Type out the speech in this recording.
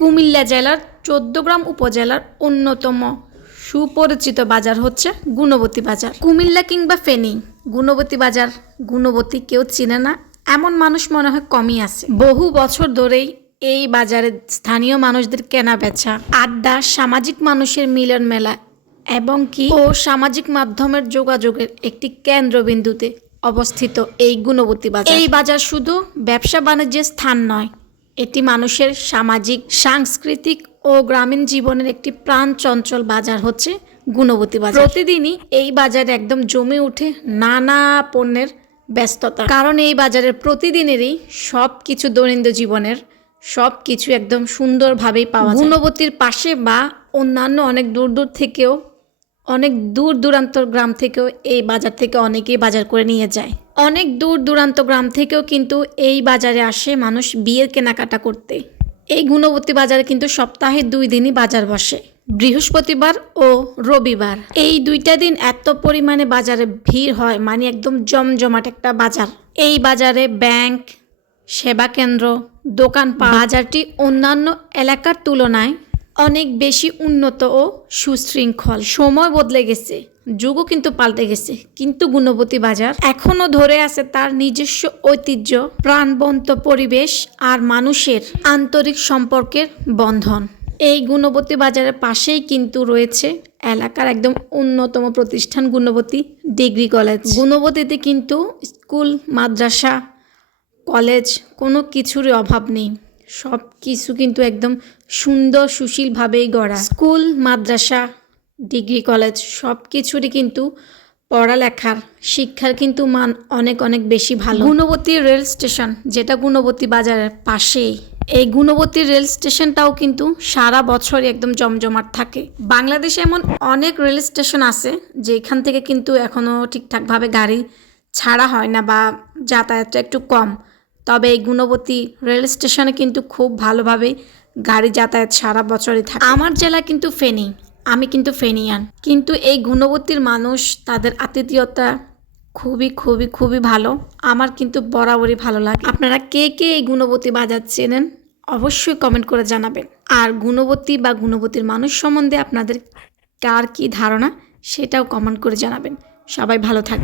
কুমিল্লা জেলার ১৪গ্রাম উপজেলার অন্যতম সুপরিচিত বাজার হচ্ছে গুণবতী বাজার। কুমিল্লা কিংবা ফেনী গুণবতী বাজার, গুণবতী কেউ চিনে না এমন মানুষ মনে হয় কমই আছে। বহু বছর ধরেই এই বাজারে স্থানীয় মানুষদের কেনা বেচা, আড্ডা, সামাজিক মানুষের মিলন মেলা এবং সামাজিক মাধ্যমের যোগাযোগের একটি কেন্দ্রবিন্দুতে অবস্থিত এই গুণবতী বাজার। এই বাজার শুধু ব্যবসা বাণিজ্যের স্থান নয়, এটি মানুষের সামাজিক, সাংস্কৃতিক ও গ্রামীণ জীবনের একটি প্রাণচঞ্চল বাজার হচ্ছে গুণবতী বাজার। প্রতিদিনই এই বাজারে একদম জমে ওঠে নানা পণ্যের ব্যস্ততা, কারণ এই বাজারের প্রতিদিনেরই সব কিছু দৈনন্দিন জীবনের সব কিছু একদম সুন্দরভাবেই পাওয়া যায়। গুণবতীর পাশে বা অন্যান্য অনেক দূর দূরান্ত গ্রাম থেকেও এই বাজার থেকে অনেকেই বাজার করে নিয়ে যায়। অনেক দূর দূরান্ত গ্রাম থেকেও কিন্তু এই বাজারে আসে মানুষ বিয়ের কেনাকাটা করতে। এই গুণবতী বাজারে কিন্তু সপ্তাহে 2 দিনই বাজার বসে, বৃহস্পতিবার ও রবিবার। এই 2টা দিন এত পরিমাণে বাজারে ভিড় হয়, মানে একদম জমজমাট একটা বাজার। এই বাজারে ব্যাংক, সেবা কেন্দ্র, দোকানপাট। বাজারটি অন্যান্য এলাকার তুলনায় অনেক বেশি উন্নত ও সুশৃঙ্খল। সময় বদলে গেছে, যুগও কিন্তু পাল্টে গেছে, কিন্তু গুণবতী বাজার এখনো ধরে আছে তার নিজস্ব ঐতিহ্য, প্রাণবন্ত পরিবেশ আর মানুষের আন্তরিক সম্পর্কের বন্ধন। এই গুণবতী বাজারের পাশেই কিন্তু রয়েছে এলাকার একদম অন্যতম প্রতিষ্ঠান গুণবতী ডিগ্রি কলেজ। গুণবতীতে কিন্তু স্কুল, মাদ্রাসা, কলেজ কোনো কিছুরই অভাব নেই। সব কিছু কিন্তু একদম সুন্দর সুশীলভাবেই গড়া। স্কুল, মাদ্রাসা, ডিগ্রি কলেজ সব কিছুরই কিন্তু পড়ালেখার, শিক্ষার কিন্তু মান অনেক অনেক বেশি ভালো। গুণবতী রেল স্টেশন, যেটা গুণবতী বাজারের পাশেই, এই গুণবতী রেল স্টেশনটাও কিন্তু সারা বছরই একদম জমজমাট থাকে। বাংলাদেশে এমন অনেক রেল স্টেশন আছে যেখান থেকে কিন্তু এখনও ঠিকঠাকভাবে গাড়ি ছাড়া হয় না বা যাতায়াতটা একটু কম। তবে এই গুণবতী রেল স্টেশনে কিন্তু খুব ভালোভাবে গাড়ি যাতায়াত সারা বছরই থাকে। আমার জেলা কিন্তু ফেনী, আমি কিন্তু ফেনীয়ান, কিন্তু এই গুণবতীর মানুষ, তাদের আতিথেয়তা খুবই খুবই খুবই ভালো। আমার কিন্তু বরাবরই ভালো লাগে। আপনারা কে কে এই গুণবতী বাজার চেনেন অবশ্যই কমেন্ট করে জানাবেন। আর গুণবতী বা গুণবতীর মানুষ সম্বন্ধে আপনাদের কার কী ধারণা সেটাও কমেন্ট করে জানাবেন। সবাই ভালো থাকবেন।